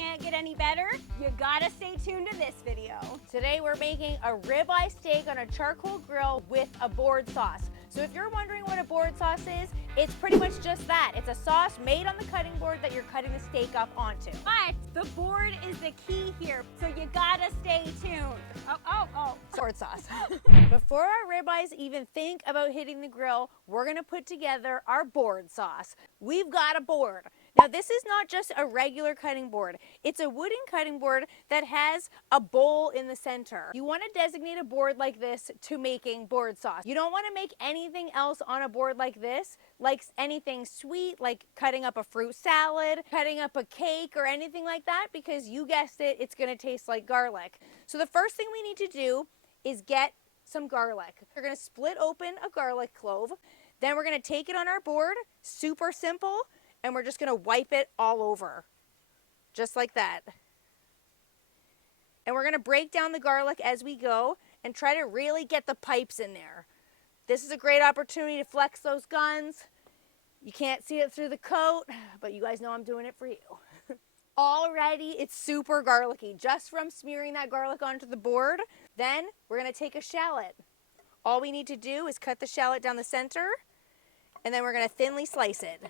can't get any better, you gotta stay tuned to this video. Today we're making a ribeye steak on a charcoal grill with a board sauce. So if you're wondering what a board sauce is, it's pretty much just that. It's a sauce made on the cutting board that you're cutting the steak up onto. But the board is the key here, so you gotta stay tuned. Oh. Board sauce. Before our ribeyes even think about hitting the grill, we're gonna put together our board sauce. We've got a board. Now this is not just a regular cutting board. It's a wooden cutting board that has a bowl in the center. You want to designate a board like this to making board sauce. You don't want to make anything else on a board like this, like anything sweet, like cutting up a fruit salad, cutting up a cake or anything like that, because you guessed it, it's going to taste like garlic. So the first thing we need to do is get some garlic. We're going to split open a garlic clove. Then we're going to take it on our board, super simple, and we're just going to wipe it all over, just like that. And we're going to break down the garlic as we go and try to really get the pipes in there. This is a great opportunity to flex those guns. You can't see it through the coat, but you guys know I'm doing it for you. Already, it's super garlicky just from smearing that garlic onto the board. Then we're going to take a shallot. All we need to do is cut the shallot down the center, and then we're going to thinly slice it.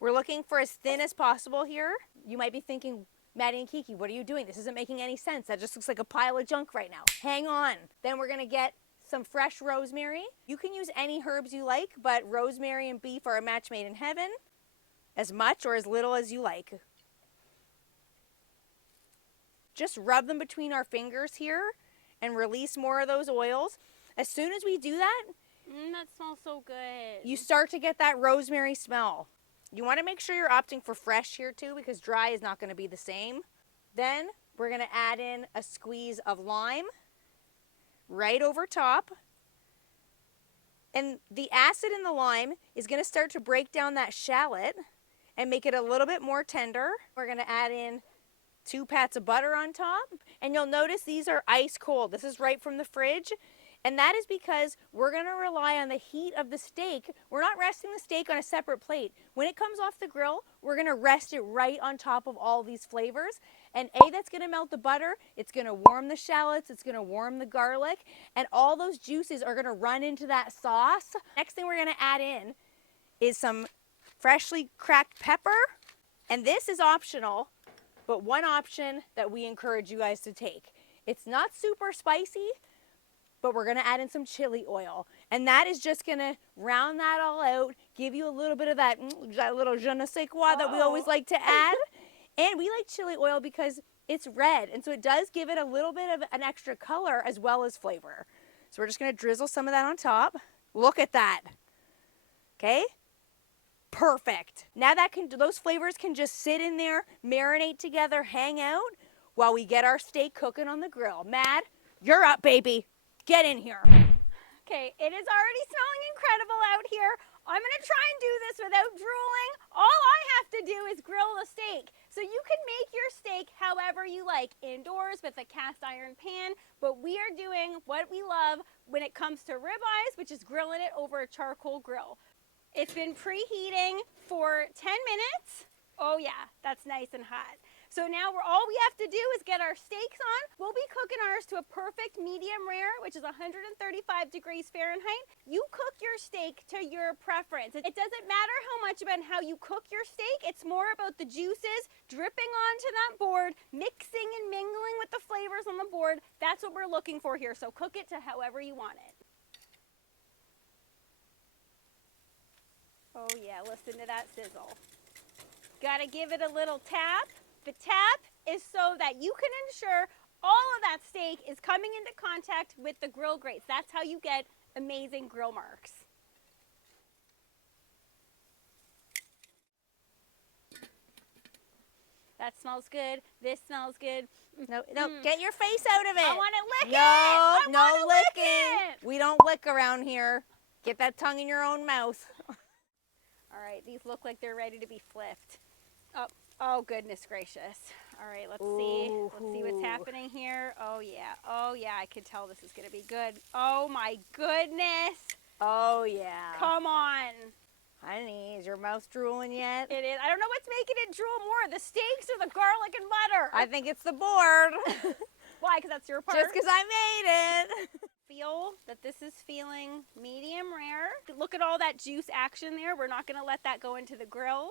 We're looking for as thin as possible here. You might be thinking, Maddie and Kiki, what are you doing? This isn't making any sense. That just looks like a pile of junk right now. Hang on. Then we're gonna get some fresh rosemary. You can use any herbs you like, but rosemary and beef are a match made in heaven. As much or as little as you like. Just rub them between our fingers here and release more of those oils. As soon as we do that, That smells so good. you start to get that rosemary smell. You want to make sure you're opting for fresh here too, because dry is not going to be the same. Then we're going to add in a squeeze of lime right over top. And the acid in the lime is going to start to break down that shallot and make it a little bit more tender. We're going to add in 2 pats of butter on top. And you'll notice these are ice cold. This is right from the fridge. And that is because we're going to rely on the heat of the steak. We're not resting the steak on a separate plate. When it comes off the grill, we're going to rest it right on top of all these flavors. And that's going to melt the butter. It's going to warm the shallots. It's going to warm the garlic. And all those juices are going to run into that sauce. Next thing we're going to add in is some freshly cracked pepper. And this is optional, but one option that we encourage you guys to take. It's not super spicy, but we're gonna add in some chili oil. And that is just gonna round that all out, give you a little bit of that little je ne sais quoi that we always like to add. And we like chili oil because it's red, and so it does give it a little bit of an extra color as well as flavor. So we're just gonna drizzle some of that on top. Look at that, okay? Perfect. Now those flavors can just sit in there, marinate together, hang out, while we get our steak cooking on the grill. Mad, you're up, baby. Get in here. Okay, it is already smelling incredible out here. I'm gonna try and do this without drooling. All I have to do is grill the steak. So you can make your steak however you like, indoors with a cast iron pan, but we are doing what we love when it comes to ribeyes, which is grilling it over a charcoal grill. It's been preheating for 10 minutes. Oh yeah, that's nice and hot. So now all we have to do is get our steaks on. We'll be cooking ours to a perfect medium rare, which is 135 degrees Fahrenheit. You cook your steak to your preference. It doesn't matter how much about how you cook your steak. It's more about the juices dripping onto that board, mixing and mingling with the flavors on the board. That's what we're looking for here. So cook it to however you want it. Oh yeah, listen to that sizzle. Gotta give it a little tap. The tap is so that you can ensure all of that steak is coming into contact with the grill grates. That's how you get amazing grill marks. That smells good. This smells good. No, get your face out of it. I want to lick it. No licking. We don't lick around here. Get that tongue in your own mouth. All right, these look like they're ready to be flipped. Oh goodness gracious. All right, let's see. Let's see what's happening here. Oh yeah, I could tell this is gonna be good. Oh my goodness. Oh yeah. Come on. Honey, is your mouth drooling yet? It is. I don't know what's making it drool more, the steaks or the garlic and butter. I think it's the board. Why? Because that's your part? Just because I made it. Feel that this is feeling medium rare. Look at all that juice action there. We're not going to let that go into the grill.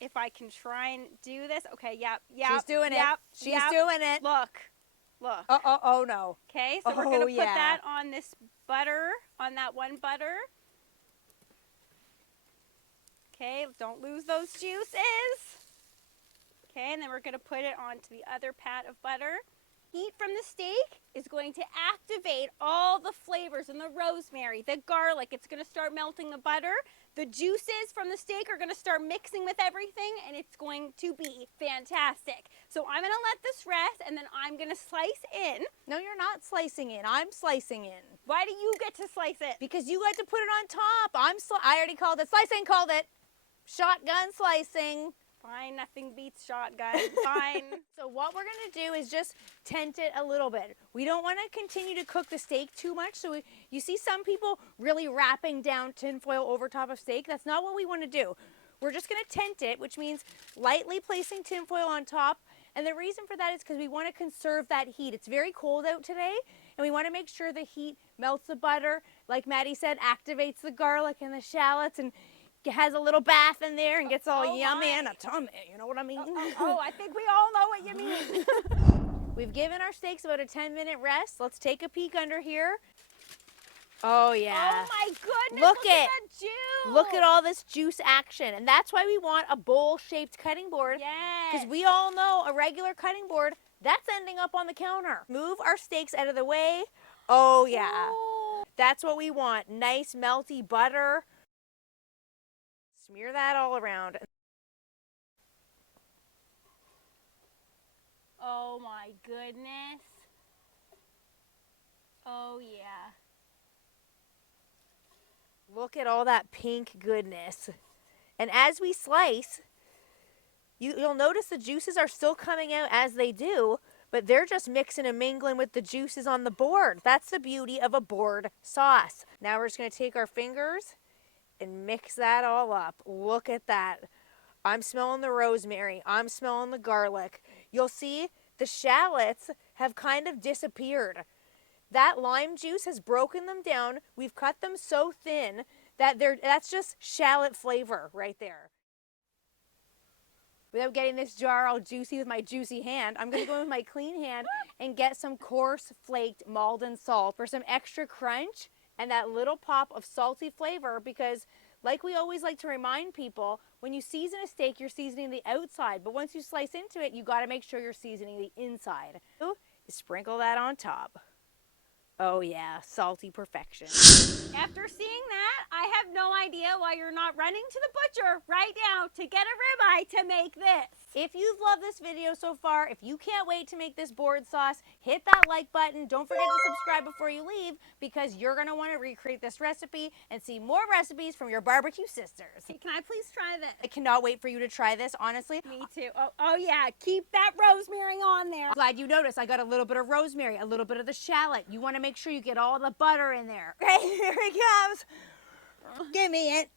If I can try and do this. Okay, yep. She's doing it. She's doing it. Look. Oh no. Okay, so we're going to put that on this butter, on that one butter. Okay, don't lose those juices. Okay, and then we're going to put it onto the other pat of butter. Heat from the steak is going to activate all the flavors and the rosemary, the garlic. It's going to start melting the butter. The juices from the steak are going to start mixing with everything, and it's going to be fantastic. So I'm going to let this rest, and then I'm going to slice in. No, you're not slicing in. I'm slicing in. Why do you get to slice it? Because you got to put it on top. I already called it. Slicing called it. Shotgun slicing. Fine, nothing beats shotgun. Fine. So what we're going to do is just tent it a little bit. We don't want to continue to cook the steak too much. So you see some people really wrapping down tinfoil over top of steak. That's not what we want to do. We're just going to tent it, which means lightly placing tinfoil on top. And the reason for that is because we want to conserve that heat. It's very cold out today, and we want to make sure the heat melts the butter. Like Maddie said, activates the garlic and the shallots, and has a little bath in there and gets all yummy and a tummy, you know what I mean? I think we all know what you mean. We've given our steaks about a 10-minute rest. Let's take a peek under here. Oh yeah. Oh my goodness, look at that juice. Look at all this juice action. And that's why we want a bowl-shaped cutting board. Yes. Because we all know a regular cutting board, that's ending up on the counter. Move our steaks out of the way. Oh yeah. Ooh. That's what we want. Nice melty butter. Smear that all around. Oh my goodness. Oh yeah. Look at all that pink goodness. And as we slice, you'll notice the juices are still coming out as they do, but they're just mixing and mingling with the juices on the board. That's the beauty of a board sauce. Now we're just going to take our fingers and mix that all up. Look at that. I'm smelling the rosemary. I'm smelling the garlic. You'll see the shallots have kind of disappeared. That lime juice has broken them down. We've cut them so thin that that's just shallot flavor right there. Without getting this jar all juicy with my juicy hand, I'm going to go with my clean hand and get some coarse flaked Maldon salt for some extra crunch and that little pop of salty flavor, because like we always like to remind people, when you season a steak, you're seasoning the outside, but once you slice into it, you got to make sure you're seasoning the inside. Sprinkle that on top. Oh yeah, salty perfection. After seeing that, I have no idea why you're not running to the butcher right now to get a ribeye to make this. If you've loved this video so far, if you can't wait to make this board sauce, hit that like button. Don't forget to subscribe before you leave, because you're going to want to recreate this recipe and see more recipes from your barbecue sisters. Hey, can I please try this? I cannot wait for you to try this, honestly. Me too. Oh yeah, keep that rosemary on there. Glad you noticed. I got a little bit of rosemary, a little bit of the shallot. You want to make sure you get all the butter in there. Okay, here it comes. Give me it.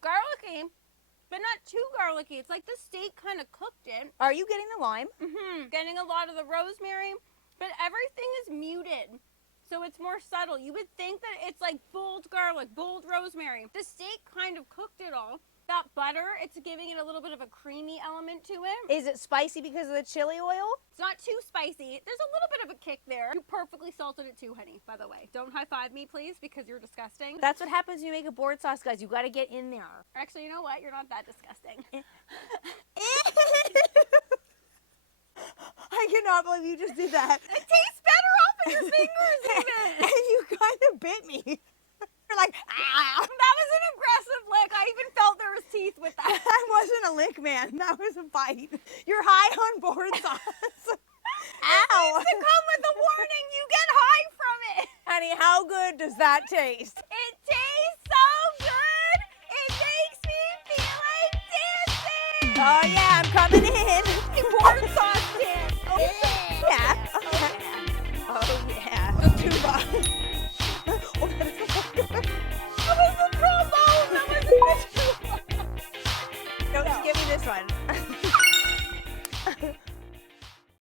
Garlicky, but not too garlicky. It's like the steak kind of cooked it. Are you getting the lime? Getting a lot of the rosemary, but everything is muted. So it's more subtle. You would think that it's like bold garlic, bold rosemary. The steak kind of cooked it all. That butter, it's giving it a little bit of a creamy element to it. Is it spicy because of the chili oil? It's not too spicy. There's a little bit of a kick there. You perfectly salted it too, honey, by the way. Don't high-five me, please, because you're disgusting. That's what happens when you make a board sauce, guys. You got to get in there. Actually, you know what? You're not that disgusting. I cannot believe you just did that. It tastes better off of your fingers, even. And you kind of bit me. You're like, ah. That was an aggressive lick. I even felt there was teeth with that. That wasn't a lick, man. That was a bite. You're high on board sauce. Ow. It needs to come with a warning. You get high from it. Honey, how good does that taste? It tastes so good. It makes me feel like dancing. Oh, yeah, I'm coming in. Board sauce dance. Oh, yeah. yeah. Oh, yeah. The tuba. Oh, that is you Don't go. just give me this one.